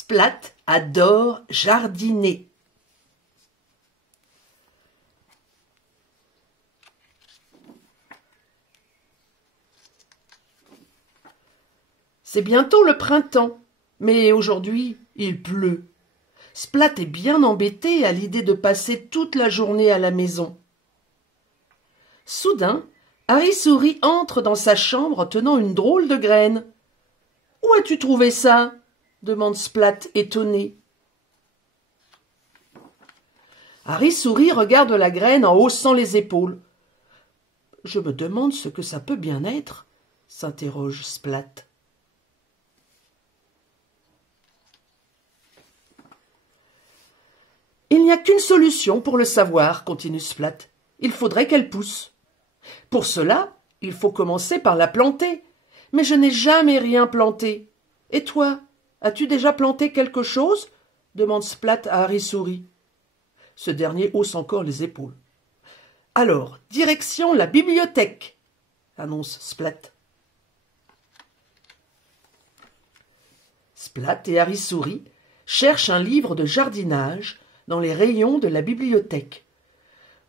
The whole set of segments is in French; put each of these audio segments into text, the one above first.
Splat adore jardiner. C'est bientôt le printemps, mais aujourd'hui, il pleut. Splat est bien embêté à l'idée de passer toute la journée à la maison. Soudain, Harry Souris entre dans sa chambre tenant une drôle de graine. « Où as-tu trouvé ça ?» demande Splat étonné. Harry Souris regarde la graine en haussant les épaules. « Je me demande ce que ça peut bien être, » s'interroge Splat. Il n'y a qu'une solution pour le savoir, continue Splat. Il faudrait qu'elle pousse. Pour cela, il faut commencer par la planter. Mais je n'ai jamais rien planté. Et toi, as-tu déjà planté quelque chose ? Demande Splat à Harry Souris. Ce dernier hausse encore les épaules. Alors, direction la bibliothèque, annonce Splat. Splat et Harry Souris cherchent un livre de jardinage dans les rayons de la bibliothèque.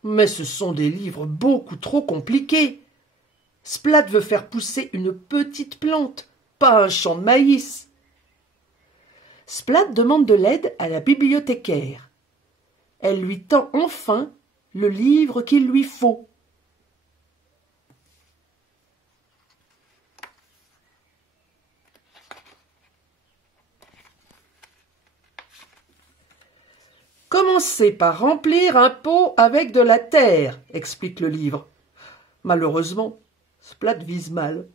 Mais ce sont des livres beaucoup trop compliqués. Splat veut faire pousser une petite plante, pas un champ de maïs. Splat demande de l'aide à la bibliothécaire. Elle lui tend enfin le livre qu'il lui faut. Commencez par remplir un pot avec de la terre, explique le livre. Malheureusement, Splat vise mal.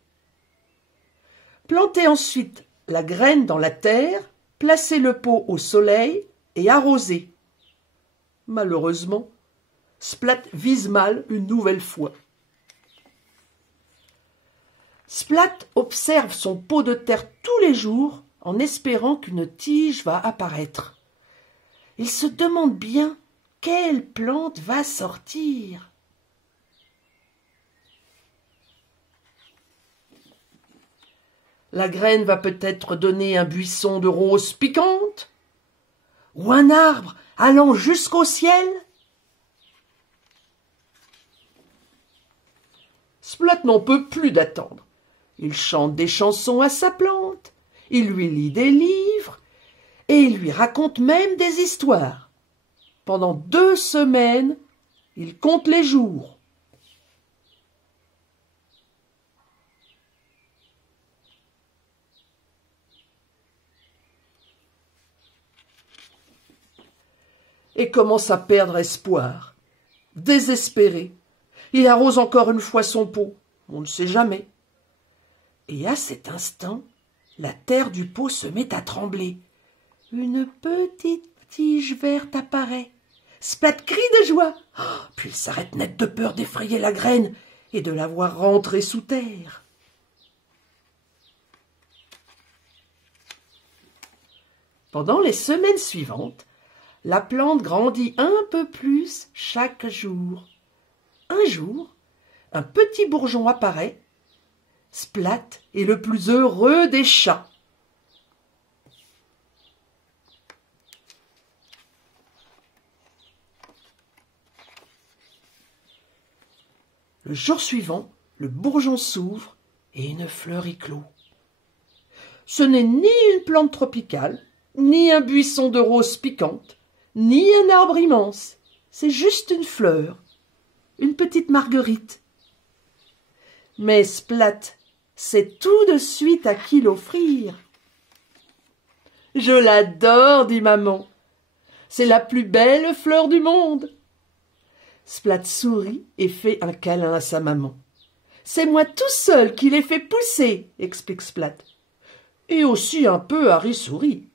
Plantez ensuite la graine dans la terre, placez le pot au soleil et arrosez. Malheureusement, Splat vise mal une nouvelle fois. Splat observe son pot de terre tous les jours en espérant qu'une tige va apparaître. Il se demande bien quelle plante va sortir. La graine va peut-être donner un buisson de roses piquantes ou un arbre allant jusqu'au ciel. Splat n'en peut plus d'attendre. Il chante des chansons à sa plante, il lui lit des livres, et il lui raconte même des histoires. Pendant 2 semaines, il compte les jours. Et commence à perdre espoir. Désespéré, il arrose encore une fois son pot. On ne sait jamais. Et à cet instant, la terre du pot se met à trembler. Une petite tige verte apparaît. Splat crie de joie. Puis il s'arrête net de peur d'effrayer la graine et de la voir rentrer sous terre. Pendant les semaines suivantes, la plante grandit un peu plus chaque jour. Un jour, un petit bourgeon apparaît. Splat est le plus heureux des chats. Le jour suivant, le bourgeon s'ouvre et une fleur éclot. Ce n'est ni une plante tropicale, ni un buisson de roses piquantes, ni un arbre immense. C'est juste une fleur, une petite marguerite. Mais Splat sait tout de suite à qui l'offrir. « Je l'adore, dit maman. C'est la plus belle fleur du monde. » Splat sourit et fait un câlin à sa maman. « C'est moi tout seul qui l'ai fait pousser, » explique Splat. Et aussi un peu Harry Souris.